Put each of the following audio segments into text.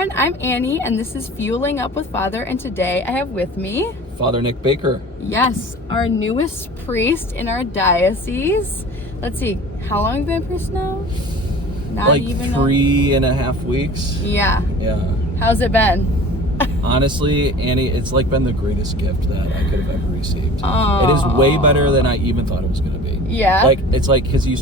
everyone, I'm Annie, and this is Fueling Up with Father, and today I have with me... Father Nick Baker. Yes, our newest priest in our diocese. Let's see, how long have you been a priest now? Not like even 3.5 weeks. Yeah. Yeah. How's it been? Honestly, Annie, it's like been the greatest gift that I could have ever received. Oh. It is way better than I even thought it was going to be. Yeah. Like, it's like, because you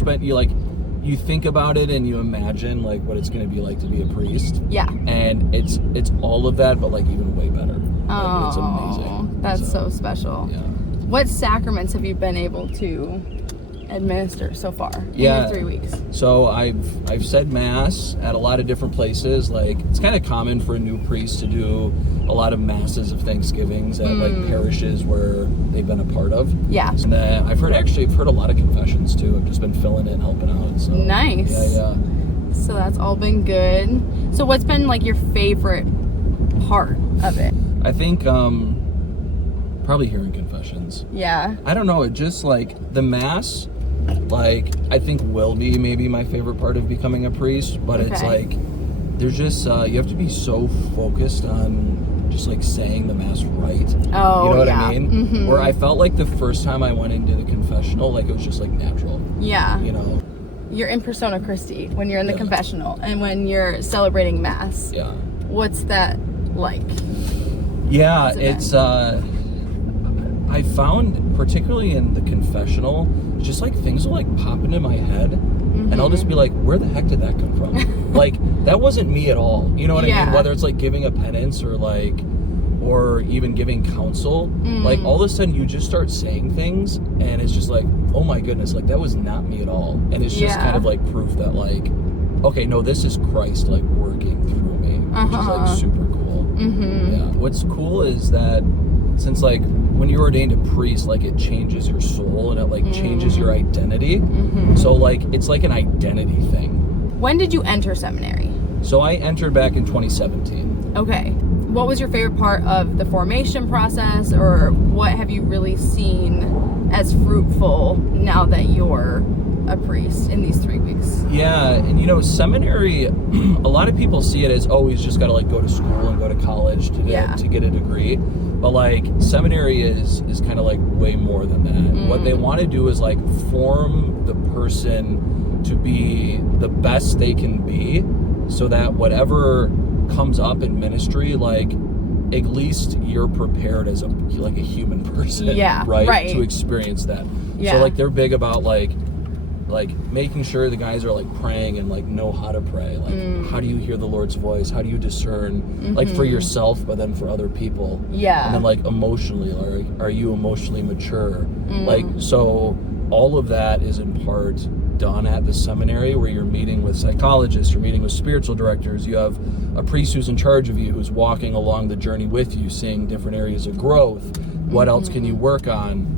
think about it and you imagine like what it's going to be like to be a priest. Yeah. And it's all of that, but like even way better. Oh, like, it's amazing. That's so special. Yeah. What sacraments have you been able to administer so far in Yeah. your 3 weeks? So I've said mass at a lot of different places. Like, it's kind of common for a new priest to do a lot of masses of Thanksgivings at like parishes where they've been a part of. Yeah. And then I've heard a lot of confessions too. I've just been filling in, helping out. So Nice. Yeah. So that's all been good. So what's been like your favorite part of it? I think probably hearing confessions. Yeah. I don't know, it just like the mass, like I think will be maybe my favorite part of becoming a priest, but it's like there's just you have to be so focused on just like saying the mass right. Oh, you know what yeah. I mean? Mm-hmm. Where I felt like the first time I went into the confessional, like it was just like natural. Yeah. You know? You're in persona Christi when you're in the Yeah. confessional and when you're celebrating mass. Yeah. What's that like? Yeah, it's I found, particularly in the confessional, just like things will like pop into my head and I'll just be like, where the heck did that come from? Like, that wasn't me at all. You know what I mean? Whether it's like giving a penance or even giving counsel, like all of a sudden you just start saying things and it's just like, oh my goodness, like that was not me at all. And it's just kind of like proof that like, okay, no, this is Christ like working through me, which is like super cool. Yeah. What's cool is that since like when you're ordained a priest, like it changes your soul and it like changes your identity. So like it's like an identity thing. When did you enter seminary? So I entered back in 2017. Okay. What was your favorite part of the formation process, or what have you really seen as fruitful now that you're a priest in these 3 weeks? Yeah, and you know, seminary, a lot of people see it as, oh, he's just got to like go to school and go to college to get a degree. But like seminary is kind of like way more than that. What they want to do is like form the person to be the best they can be, so that whatever comes up in ministry, like at least you're prepared as a human person, right? To experience that. So like they're big about like making sure the guys are like praying and like know how to pray. Like how do you hear the Lord's voice? How do you discern like for yourself, but then for other people? Yeah. And then like emotionally, like are you emotionally mature? Like, so all of that is in part done at the seminary, where you're meeting with psychologists, you're meeting with spiritual directors, you have a priest who's in charge of you, who's walking along the journey with you, seeing different areas of growth. What else can you work on?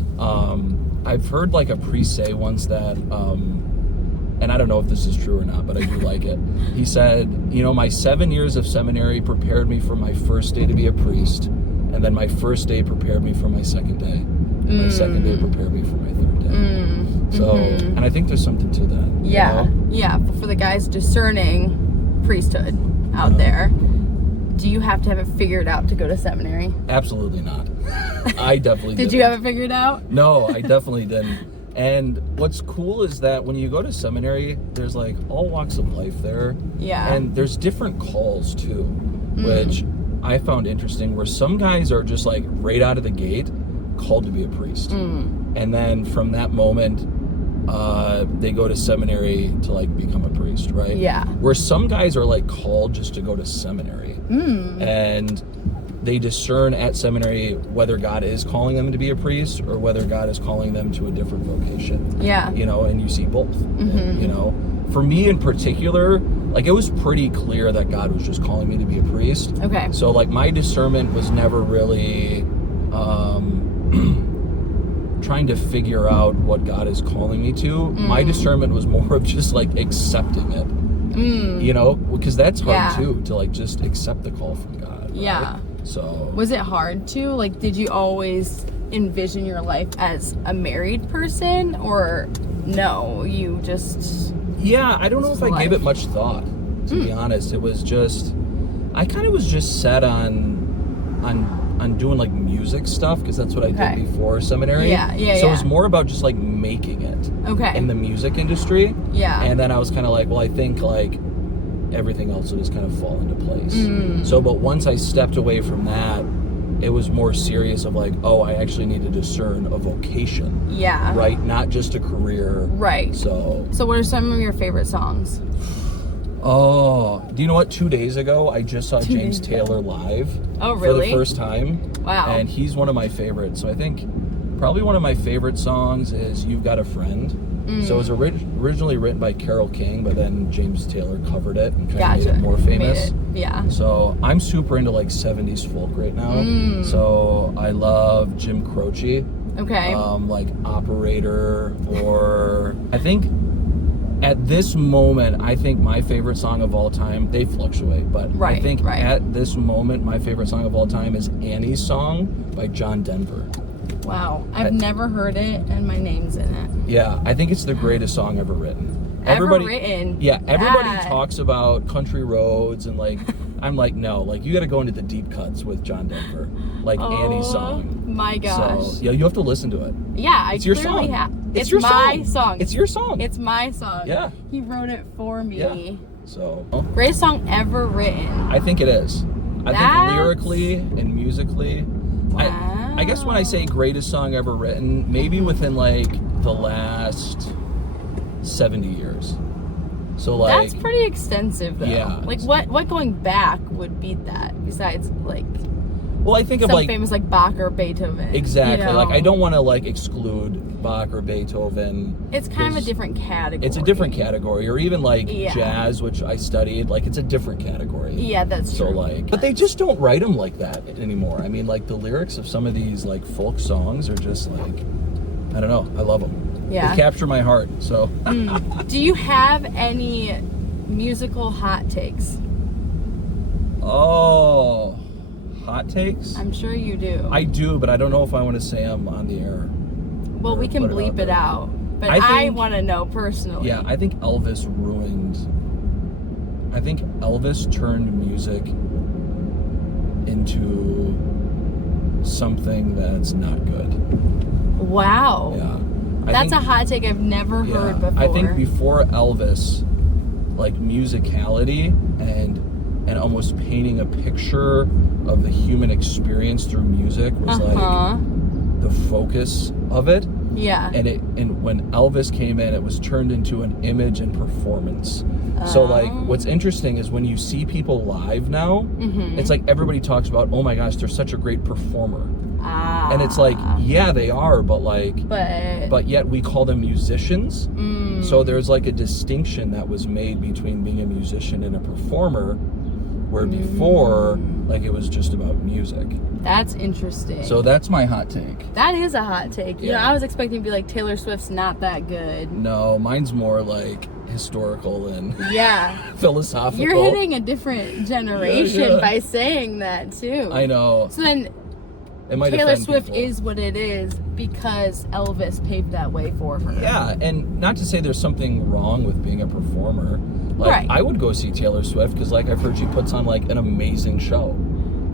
I've heard like a priest say once that, and I don't know if this is true or not, but I do like it. He said, you know, my 7 years of seminary prepared me for my first day to be a priest, and then my first day prepared me for my second day, and my second day prepared me for my third day. So, and I think there's something to that. Yeah, you know? Yeah. For the guys discerning priesthood out there, do you have to have it figured out to go to seminary? Absolutely not. I definitely didn't. Did you have it figured out? No, I definitely didn't. And what's cool is that when you go to seminary, there's like all walks of life there. Yeah. And there's different calls too, which I found interesting, where some guys are just like right out of the gate called to be a priest. And then from that moment, they go to seminary to like become a priest, right? Yeah. Where some guys are like called just to go to seminary. And they discern at seminary whether God is calling them to be a priest or whether God is calling them to a different vocation. Yeah. You know, and you see both. You know, for me in particular, like it was pretty clear that God was just calling me to be a priest. Okay. So like my discernment was never really trying to figure out what God is calling me to. My discernment was more of just like accepting it. You know, because that's hard too, to like just accept the call from God. Right? Yeah. So was it hard to, like, did you always envision your life as a married person, or no, you just... Yeah, I don't know if I gave it much thought, to be honest. It was just, I kind of was just set on doing like music stuff because that's what I did before seminary. So it was more about just like making it in the music industry. And then I was kind of like, well, I think like everything else will just kind of fall into place. So, but once I stepped away from that, it was more serious of like, oh, I actually need to discern a vocation. Right? Not just a career. Right. So what are some of your favorite songs? Oh, do you know what? 2 days ago, I just saw James Taylor live. Oh, really? For the first time. Wow. And he's one of my favorites. So I think probably one of my favorite songs is You've Got a Friend. So it was originally written by Carole King, but then James Taylor covered it and kind of made it more famous. So I'm super into like 70s folk right now. So I love Jim Croce. Like Operator, or I think at this moment, I think my favorite song of all time, they fluctuate, but I think at this moment, my favorite song of all time is Annie's Song by John Denver. Wow. I've never heard it, and my name's in it. Yeah, I think it's the greatest song ever written. Yeah, everybody talks about country roads, and like, I'm like, no, like, you got to go into the deep cuts with John Denver, like Annie's Song. My gosh. So, yeah, you have to listen to it. Yeah, it's your song. It's my song. It's your song. It's my song. Yeah. He wrote it for me. Yeah. So. Greatest song ever written. I think it is. I think lyrically and musically. Wow. I guess when I say greatest song ever written, maybe within like the last 70 years. So like, that's pretty extensive though. Yeah. Like what going back would beat that besides like, well, I think some of like famous like Bach or Beethoven. Exactly. You know? Like, I don't want to like exclude Bach or Beethoven. It's kind of a different category. It's a different category, or even like jazz, which I studied. Like, it's a different category. Yeah, that's true. So like, but they just don't write them like that anymore. I mean, like the lyrics of some of these like folk songs are just like, I don't know. I love them. Yeah. They capture my heart. So. Do you have any musical hot takes? Oh. Hot takes? I'm sure you do. I do, but I don't know if I want to say them on the air. Well, we can bleep it out. But I want to know personally. Yeah, I think Elvis turned music into something that's not good. Wow. Yeah. That's a hot take I've never heard before. I think before Elvis, like musicality and almost painting a picture of the human experience through music was like the focus of it. Yeah. And when Elvis came in, it was turned into an image and performance. So like, what's interesting is when you see people live now, it's like everybody talks about, oh my gosh, they're such a great performer. And it's like, yeah, they are, but yet we call them musicians. So there's like a distinction that was made between being a musician and a performer, where before, like, it was just about music. That's interesting. So that's my hot take. That is a hot take. You know, I was expecting to be like, Taylor Swift's not that good. No, mine's more like historical and philosophical. You're hitting a different generation by saying that too. I know. So then Taylor Swift is what it is because Elvis paved that way for her. Yeah, and not to say there's something wrong with being a performer. Like, I would go see Taylor Swift because, like, I've heard she puts on, like, an amazing show.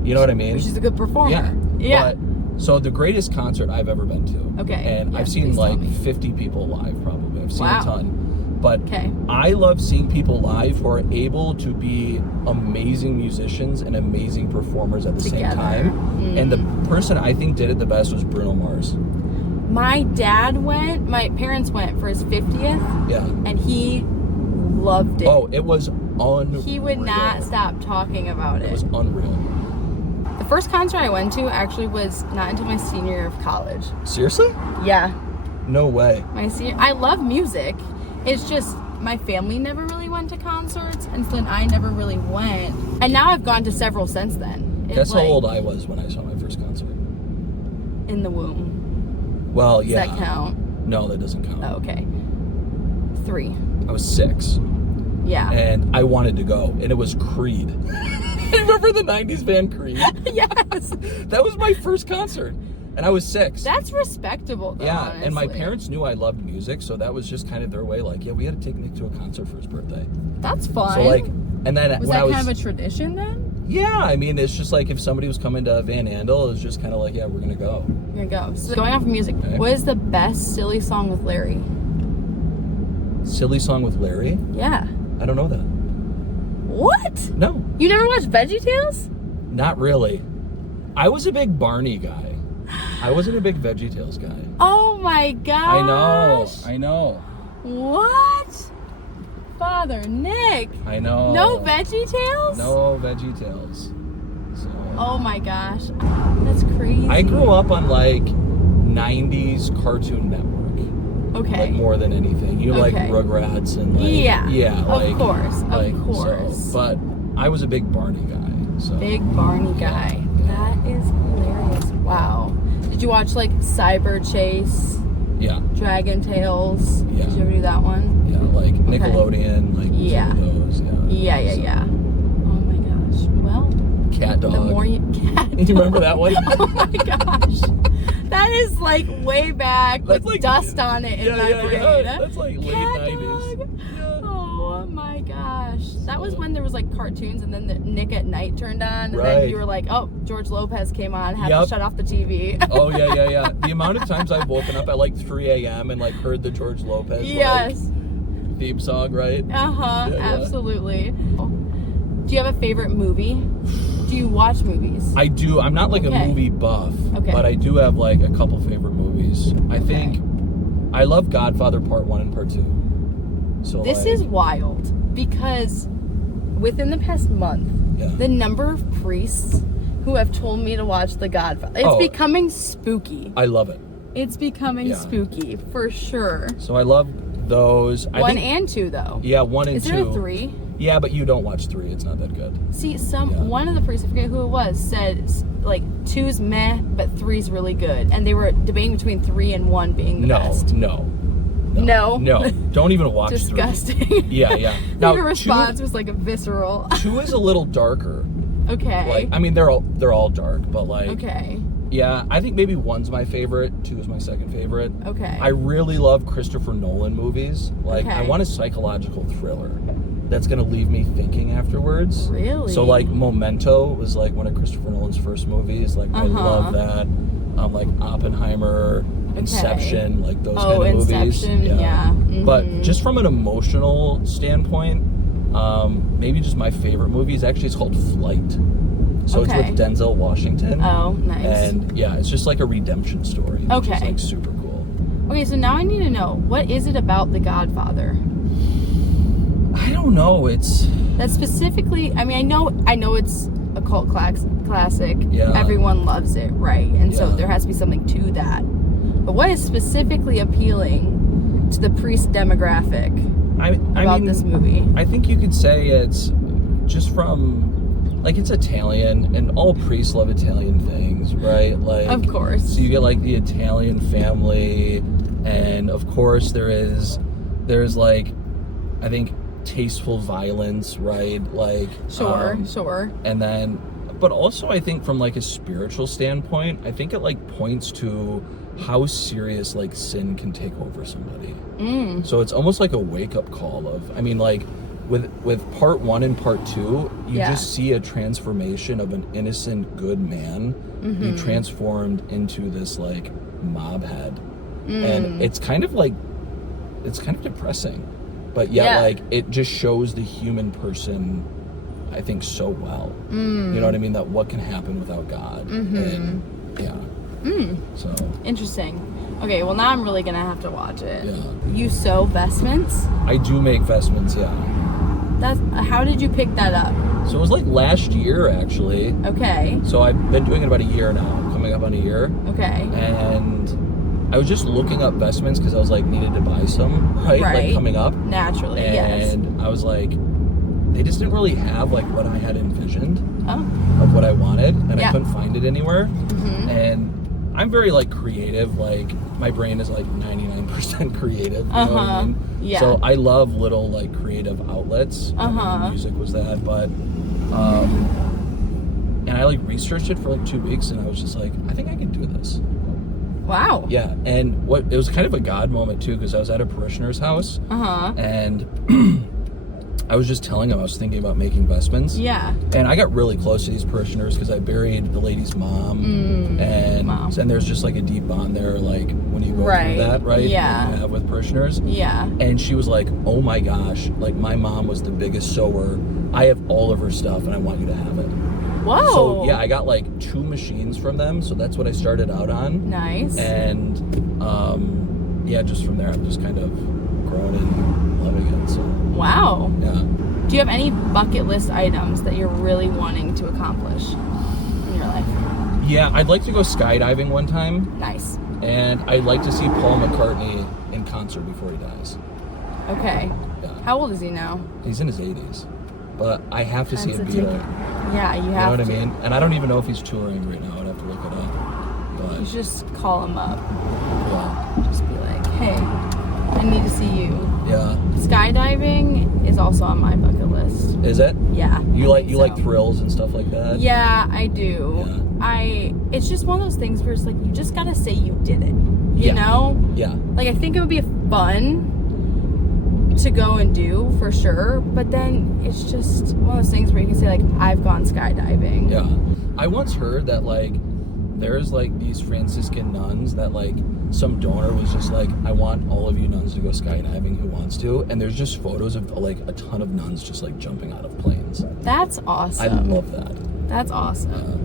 You know what I mean? She's a good performer. Yeah. But, so the greatest concert I've ever been to. Okay. And I've seen, like, 50 people live, probably. I've seen a ton. But I love seeing people live who are able to be amazing musicians and amazing performers at the same time. And the person I think did it the best was Bruno Mars. My parents went for his 50th. Yeah. And he loved it. Oh, it was unreal. He would not stop talking about it. It was unreal. The first concert I went to actually was not until my senior year of college. Seriously? Yeah. No way. I love music. It's just my family never really went to concerts, and so then I never really went. And now I've gone to several since then. Guess how old I was when I saw my first concert? In the womb. Well, yeah. Does that count? No, that doesn't count. Oh, okay. 3. I was 6. Yeah. And I wanted to go, and it was Creed. Remember the 90s band Creed? Yes. That was my first concert, and I was 6. That's respectable, though, honestly. And my parents knew I loved music, so that was just kind of their way, like, yeah, we had to take Nick to a concert for his birthday. That's fun. So, like, and then was that kind of a tradition then? Yeah, I mean, it's just like if somebody was coming to Van Andel, it's just kind of like, yeah, we're gonna go. We're gonna go. So going off of music, Okay. what is the best silly song with Larry? Silly song with Larry? Yeah. I don't know that. What? No, You never watched VeggieTales? not really. I was a big Barney guy. I wasn't a big VeggieTales guy. Oh my gosh. I know. What? Father Nick. I know. No VeggieTales? No VeggieTales. So, Oh my gosh. That's crazy. I grew up on like 90s Cartoon Network. Okay. Like more than anything. You know, like Okay. Rugrats and like Yeah. like, Of course. like, Of course. So, but I was a big Barney guy. So Big Barney guy. That is hilarious. Wow. Did you watch like Cyber Chase, yeah. Dragon Tales? Yeah. Did you ever do that one? Yeah, like Nickelodeon, like Yeah. some of those, Yeah. So, Oh my gosh. Well, Cat Dog. the more you cat You remember that one? Oh my gosh. That is like way back That's with like- dust on it in my brain. That's like late Cat 90s. Dog. Yeah. Oh my gosh. That was when there was like cartoons and then the Nick at Night turned on and then Right. you were like, oh, George Lopez came on, had to Yep. shut off the TV. Oh yeah. The amount of times I've woken up at like 3 a.m. and like heard the George Lopez Yes. like, theme song, right? Uh-huh. Yeah. Absolutely. Do you have a favorite movie? Do you watch movies? I do. I'm not like Okay. a movie buff, Okay. but I do have like a couple favorite movies. I Okay. think I love Godfather Part 1 and Part 2. So This like, is wild because within the past month, yeah. the number of priests who have told me to watch The Godfather, it's Oh. becoming spooky. I love it. It's becoming Yeah. spooky for sure. So I love those. I One think, and two though. yeah, 1 and Is 2. there a 3? Yeah, but you don't watch 3. It's not that good. See, Yeah. one of the priests, I forget who it was, said like 2's meh, but 3's really good, and they were debating between 3 and 1 being the best. No. No. Don't even watch 3. Disgusting. Yeah. Now, Your response was like a visceral. 2 is a little darker. Okay. Like, I mean, they're all dark, but like, Okay. yeah, I think maybe 1's my favorite, 2 is my second favorite. Okay. I really love Christopher Nolan movies. Like, I Okay. want a psychological thriller that's gonna leave me thinking afterwards. Really? So like, Memento was like one of Christopher Nolan's first movies. Like, I love that. Like Oppenheimer, Inception, like those kind of Inception, movies. yeah. But just from an emotional standpoint, maybe just my favorite movie is actually, it's called Flight. So Okay. it's with Denzel Washington. Oh, nice. And yeah, it's just like a redemption story. Which is Okay. like super cool. Okay, so now I need to know, what is it about The Godfather? I don't know. It's That specifically, I mean, I know it's a cult classic. Yeah. Everyone loves it, right? And so Yeah. there has to be something to that. But what is specifically appealing to the priest demographic about this movie? I think you could say it's just from, like, it's Italian, and all priests love Italian things, right? Like, Of course. So you get like the Italian family, and of course there's like, I think, tasteful violence, right? Like, Sure. and then, but also I think from like a spiritual standpoint, I think it like points to how serious like sin can take over somebody. So it's almost like a wake-up call of, I mean, like with Part 1 and Part 2, you just see a transformation of an innocent good man be transformed into this like mob head. And it's kind of depressing, but yet like it just shows the human person, I think, so well. You know what I mean? That what can happen without God. And so Interesting. Okay, well now I'm really gonna have to watch it. yeah, You sew vestments? I do make vestments. Yeah. How did you pick that up? So it was like last year, actually. Okay. So I've been doing it about a year now, coming up on a year. Okay. And I was just looking up vestments because I was like, needed to buy some, right? Like coming up. Naturally, yes. And I was like, they just didn't really have like what I had envisioned Oh. of what I wanted, and Yeah. I couldn't find it anywhere. And I'm very like creative, like my brain is like 99% creative, you know what I mean? Yeah. So I love little like creative outlets. I mean, music was that, but and I like researched it for like 2 weeks, and I was just like, I think I can do this. Wow. Yeah, and it was kind of a God moment too, because I was at a parishioner's house, and I was just telling him I was thinking about making vestments. Yeah. And I got really close to these parishioners because I buried the lady's mom. And there's just like a deep bond there, like when you go through that, right? Yeah. That you have with parishioners. Yeah. And she was like, oh my gosh, like my mom was the biggest sower. I have all of her stuff and I want you to have it. Whoa. So yeah, I got like 2 machines from them. So that's what I started out on. Nice. And yeah, just from there, I'm just kind of growing and loving it. So wow. yeah. Do you have any bucket list items that you're really wanting to accomplish in your life? Yeah, I'd like to go skydiving one time. Nice. And I'd like to see Paul McCartney in concert before he dies. Okay. Yeah. How old is he now? He's in his 80s. But I have to see him beat it. Yeah, you have to. You know what I mean? And I don't even know if he's touring right now. I'd have to look it up. But You should just call him up. yeah. Just be like, hey, I need to see you. Yeah. Skydiving is also on my bucket list. Is it? Yeah. You like thrills and stuff like that? Yeah, I do. Yeah. It's just one of those things where it's like you just gotta say you did it. You know? Yeah. Like I think it would be fun to go and do for sure, but then it's just one of those things where you can say like I've gone skydiving. Yeah. I once heard that like there's like these Franciscan nuns that like some donor was just like, I want all of you nuns to go skydiving who wants to, and there's just photos of like a ton of nuns just like jumping out of planes. That's awesome. I love that. That's awesome.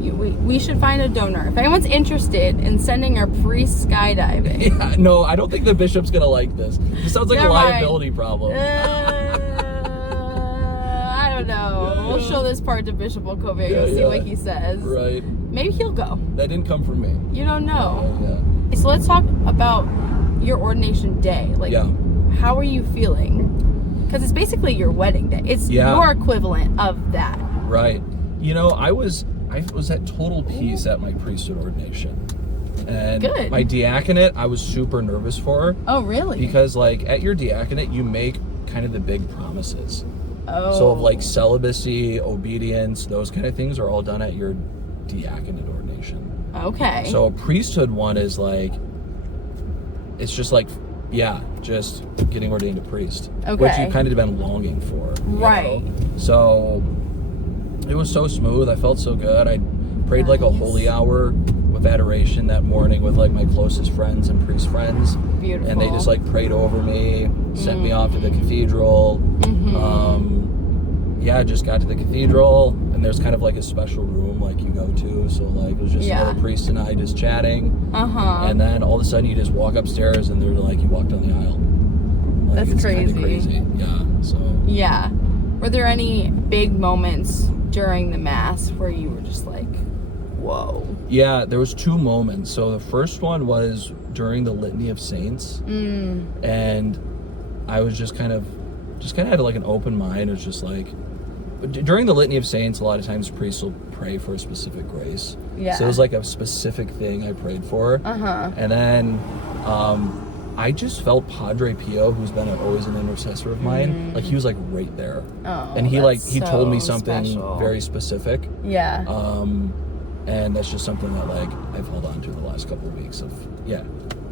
We should find a donor. If anyone's interested in sending our priest skydiving. Yeah, no, I don't think the bishop's gonna like this. This sounds like a liability problem. I don't know. Yeah. We'll show this part to Bishop Okovia. Yeah, See what he says. Right. Maybe he'll go. That didn't come from me. You don't know. Yeah. So let's talk about your ordination day. Like, how are you feeling? Because it's basically your wedding day. It's your equivalent of that. Right. You know, I was at total peace at my priesthood ordination. And good. My diaconate, I was super nervous for. Oh, really? Because like at your diaconate, you make kind of the big promises. Oh. So of like celibacy, obedience, those kind of things are all done at your diaconate ordination. Okay. So a priesthood one is like, it's just like, just getting ordained a priest. Okay. Which you kind of been longing for. Right. You know? So it was so smooth. I felt so good. I prayed like a holy hour with adoration that morning with like my closest friends and priest friends. Beautiful. And they just like prayed over me, sent me off to the cathedral. Just got to the cathedral, and there's kind of like a special room like you go to. So like it was just the priest and I just chatting. And then all of a sudden you just walk upstairs and they're like, you walk down the aisle. Like, that's crazy. Crazy. Yeah. So. Yeah. Were there any big moments during the mass where you were just like, whoa? Yeah, there was 2 moments. So the first one was during the Litany of Saints, and I was just kind of had like an open mind. It was just like, during the Litany of Saints, a lot of times priests will pray for a specific grace. Yeah. So it was like a specific thing I prayed for. And then I just felt Padre Pio, who's been always an intercessor of mine, like he was like right there. Oh, and he told me something very specific. Yeah. And that's just something that like I've held on to the last couple of weeks of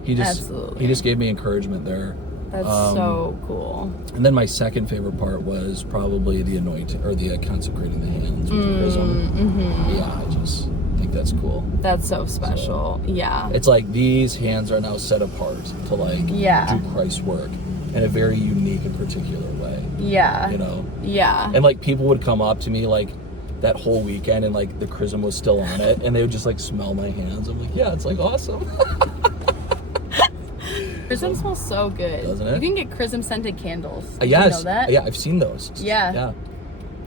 he just gave me encouragement there. That's so cool. And then my second favorite part was probably the anointing or the consecrating the hands with the chrism. Yeah, I just think that's cool. That's so special. So, it's like these hands are now set apart to like do Christ's work in a very unique and particular way. Yeah. You know? Yeah. And like people would come up to me like that whole weekend and like the chrism was still on it and they would just like smell my hands. I'm like, it's like awesome. Chrism smells so good. Doesn't it? You can get chrism scented candles. Did yes. You know that? Yeah, I've seen those. Yeah.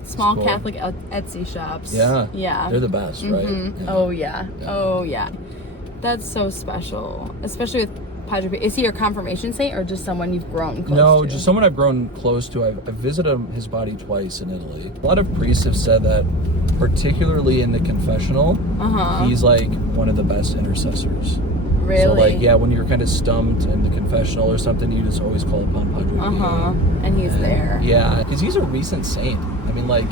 Small cool. Catholic Etsy shops. Yeah. Yeah. They're the best, right? Yeah. Oh, yeah. Oh, yeah. That's so special. Especially with Padre Pio. Is he your confirmation saint or just someone you've grown close to? No, just someone I've grown close to. I've visited his body twice in Italy. A lot of priests have said that, particularly in the confessional, he's like one of the best intercessors. Really? So like, when you're kind of stumped in the confessional or something, you just always call upon Padre Pio. And he's there. Yeah, because he's a recent saint. I mean, like,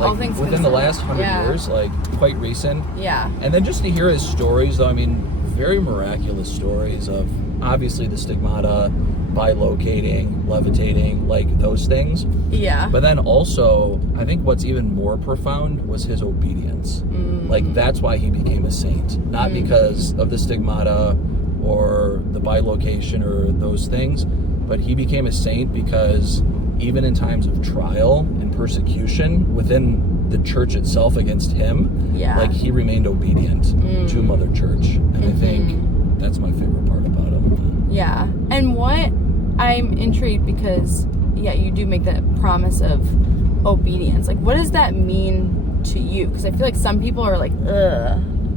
all things within the last 100 years, like, quite recent. Yeah. And then just to hear his stories, though, I mean, very miraculous stories of, obviously, the stigmata, bilocating, levitating, like those things. Yeah. But then also, I think what's even more profound was his obedience. Like, that's why he became a saint. Not because of the stigmata or the bilocation or those things, but he became a saint because even in times of trial and persecution within the church itself against him, like, he remained obedient to Mother Church. And I think that's my favorite part about him. Yeah. And what I'm intrigued because, you do make that promise of obedience. Like, what does that mean to you? Because I feel like some people are like,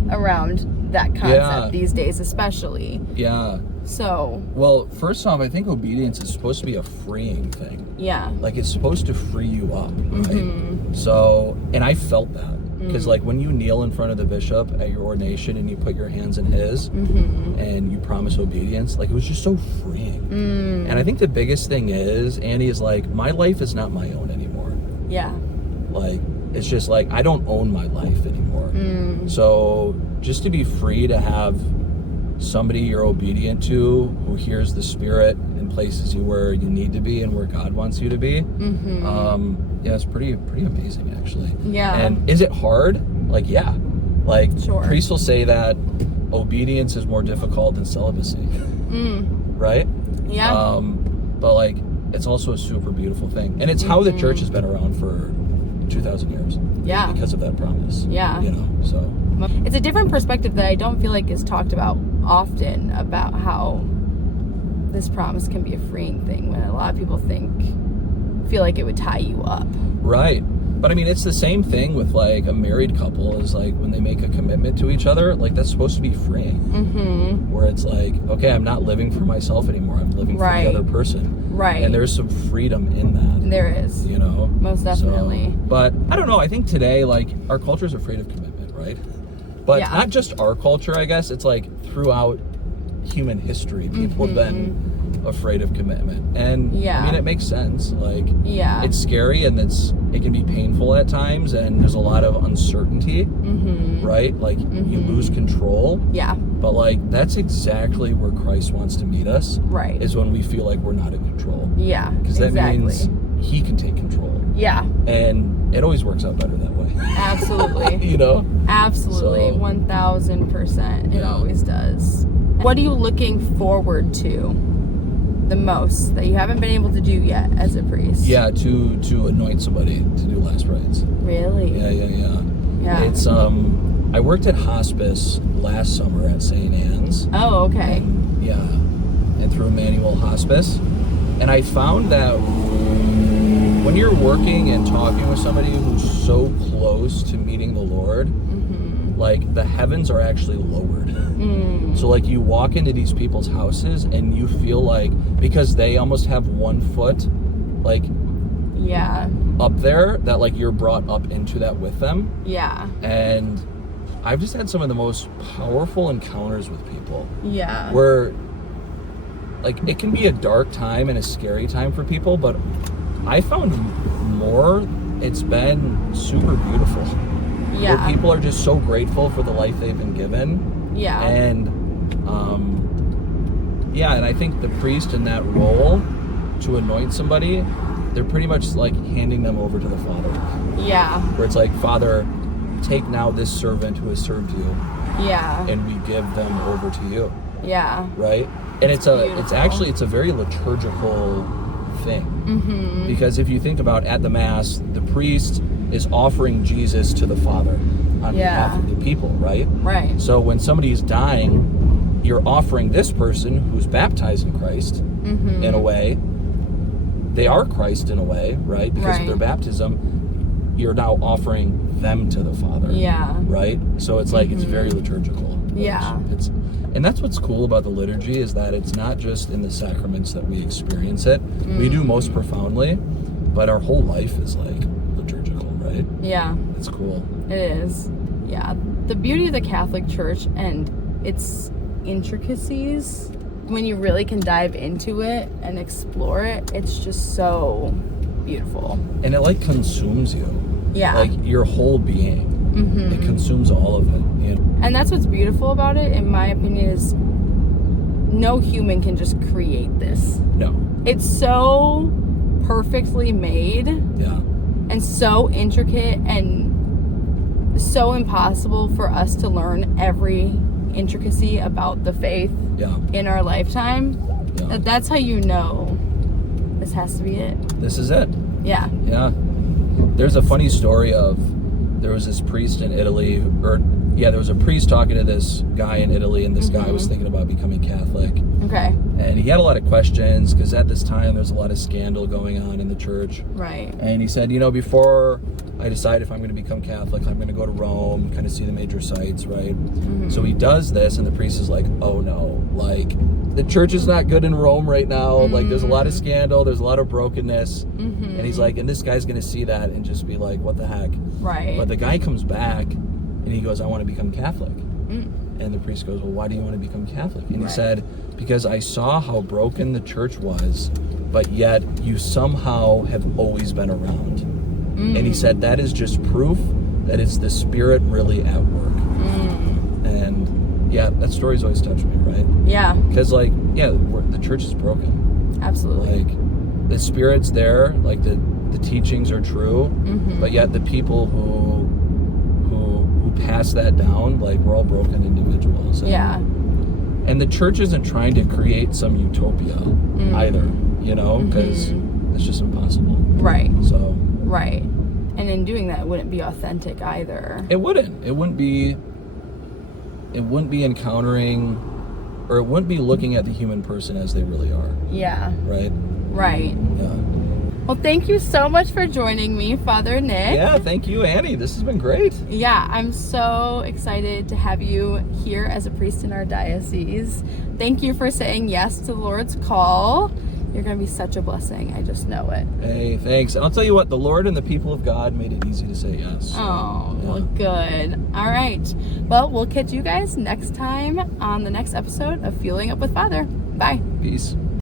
around that concept these days, especially. Yeah. So. Well, first off, I think obedience is supposed to be a freeing thing. Yeah. Like, it's supposed to free you up, right? So, and I felt that. Because, like, when you kneel in front of the bishop at your ordination and you put your hands in his and you promise obedience, like, it was just so freeing. And I think the biggest thing is, Andy, is like, my life is not my own anymore. Yeah. Like, it's just like, I don't own my life anymore. So, just to be free to have somebody you're obedient to who hears the Spirit and places you where you need to be and where God wants you to be, it's pretty amazing, actually. Yeah. And is it hard? Like, yeah. Like, sure. Priests will say that obedience is more difficult than celibacy. Right? Yeah. But, like, it's also a super beautiful thing. And it's how the church has been around for 2,000 years. Yeah. Because of that promise. Yeah. You know, so. It's a different perspective that I don't feel like is talked about often, about how this promise can be a freeing thing, when a lot of people feel like it would tie you up. Right. But I mean, it's the same thing with, like, a married couple, is like when they make a commitment to each other, like, that's supposed to be freeing. Where it's like, okay, I'm not living for myself anymore. I'm living for the other person. Right. And there's some freedom in that. There is. You know? Most definitely. So, but I don't know. I think today, like, our culture is afraid of commitment, right? But not just our culture, I guess. It's like throughout human history, people have been afraid of commitment. And I mean, it makes sense. Like, it's scary and it can be painful at times, and there's a lot of uncertainty, right? Like, you lose control. Yeah. But, like, that's exactly where Christ wants to meet us. Right. Is when we feel like we're not in control. Yeah. Because that means he can take control. Yeah. And it always works out better that way. Absolutely. You know? Absolutely. So, 1000%. It always does. What are you looking forward to the most that you haven't been able to do yet as a priest? Yeah, to anoint somebody to do last rites. Really? Yeah. It's I worked at hospice last summer at St. Anne's. Oh, okay. And through Emmanuel Hospice. And I found that when you're working and talking with somebody who's so close to meeting the Lord, like, the heavens are actually lowered. So, like, you walk into these people's houses and you feel like, because they almost have one foot, like, up there, that, like, you're brought up into that with them. Yeah. And I've just had some of the most powerful encounters with people. Yeah. Where, like, it can be a dark time and a scary time for people, but I found it's been super beautiful. Yeah. Where people are just so grateful for the life they've been given. Yeah. And, and I think the priest in that role to anoint somebody, they're pretty much like handing them over to the Father. Yeah. Where it's like, Father, take now this servant who has served you. Yeah. And we give them over to you. Yeah. Right? And it's a very liturgical thing. Because if you think about, at the Mass, the priest is offering Jesus to the Father on behalf of the people, right? Right. So when somebody's dying, you're offering this person who's baptized in Christ, in a way. They are Christ in a way, right? Because of their baptism, you're now offering them to the Father. Yeah. Right? So it's like, it's very liturgical. Yeah. And that's what's cool about the liturgy, is that it's not just in the sacraments that we experience it. We do most profoundly, but our whole life is like liturgical, right? Yeah. It's cool. It is. Yeah. The beauty of the Catholic Church and its intricacies, when you really can dive into it and explore it, it's just so beautiful. And it, like, consumes you. Yeah. Like, your whole being. It consumes all of it. You know? And that's what's beautiful about it, in my opinion, is no human can just create this. No. It's so perfectly made. Yeah. And so intricate and so impossible for us to learn every intricacy about the faith in our lifetime. Yeah. That's how you know this has to be it. This is it. Yeah. Yeah. There's a funny story of, there was this priest in Italy, there was a priest talking to this guy in Italy, and this guy was thinking about becoming Catholic. Okay. And he had a lot of questions, because at this time there's a lot of scandal going on in the church. Right. And he said, before I decide if I'm going to become Catholic, I'm going to go to Rome, kind of see the major sites, right? So he does this, and the priest is like, oh no, like, the church is not good in Rome right now. Like, there's a lot of scandal, there's a lot of brokenness. And he's like, and this guy's going to see that and just be like, what the heck? Right. But the guy comes back, and he goes, I want to become Catholic. And the priest goes, well, why do you want to become Catholic? And he said, because I saw how broken the church was, but yet you somehow have always been around. And he said, that is just proof that it's the Spirit really at work. And yeah, that story's always touched me, right? Yeah. Because the church is broken. Absolutely. Like, the Spirit's there, like the teachings are true, but yet the people who pass that down, like, we're all broken individuals. And the church isn't trying to create some utopia either, because it's just impossible. Right. So. Right. And in doing that, it wouldn't be authentic either. It wouldn't. It wouldn't be encountering, or it wouldn't be looking at the human person as they really are. Yeah. Right? Right. Yeah. Well, thank you so much for joining me, Father Nick. Yeah, thank you, Annie. This has been great. Yeah, I'm so excited to have you here as a priest in our diocese. Thank you for saying yes to the Lord's call. You're going to be such a blessing. I just know it. Hey, thanks. I'll tell you what, the Lord and the people of God made it easy to say yes. So, well, good. All right. Well, we'll catch you guys next time on the next episode of Fueling Up with Father. Bye. Peace.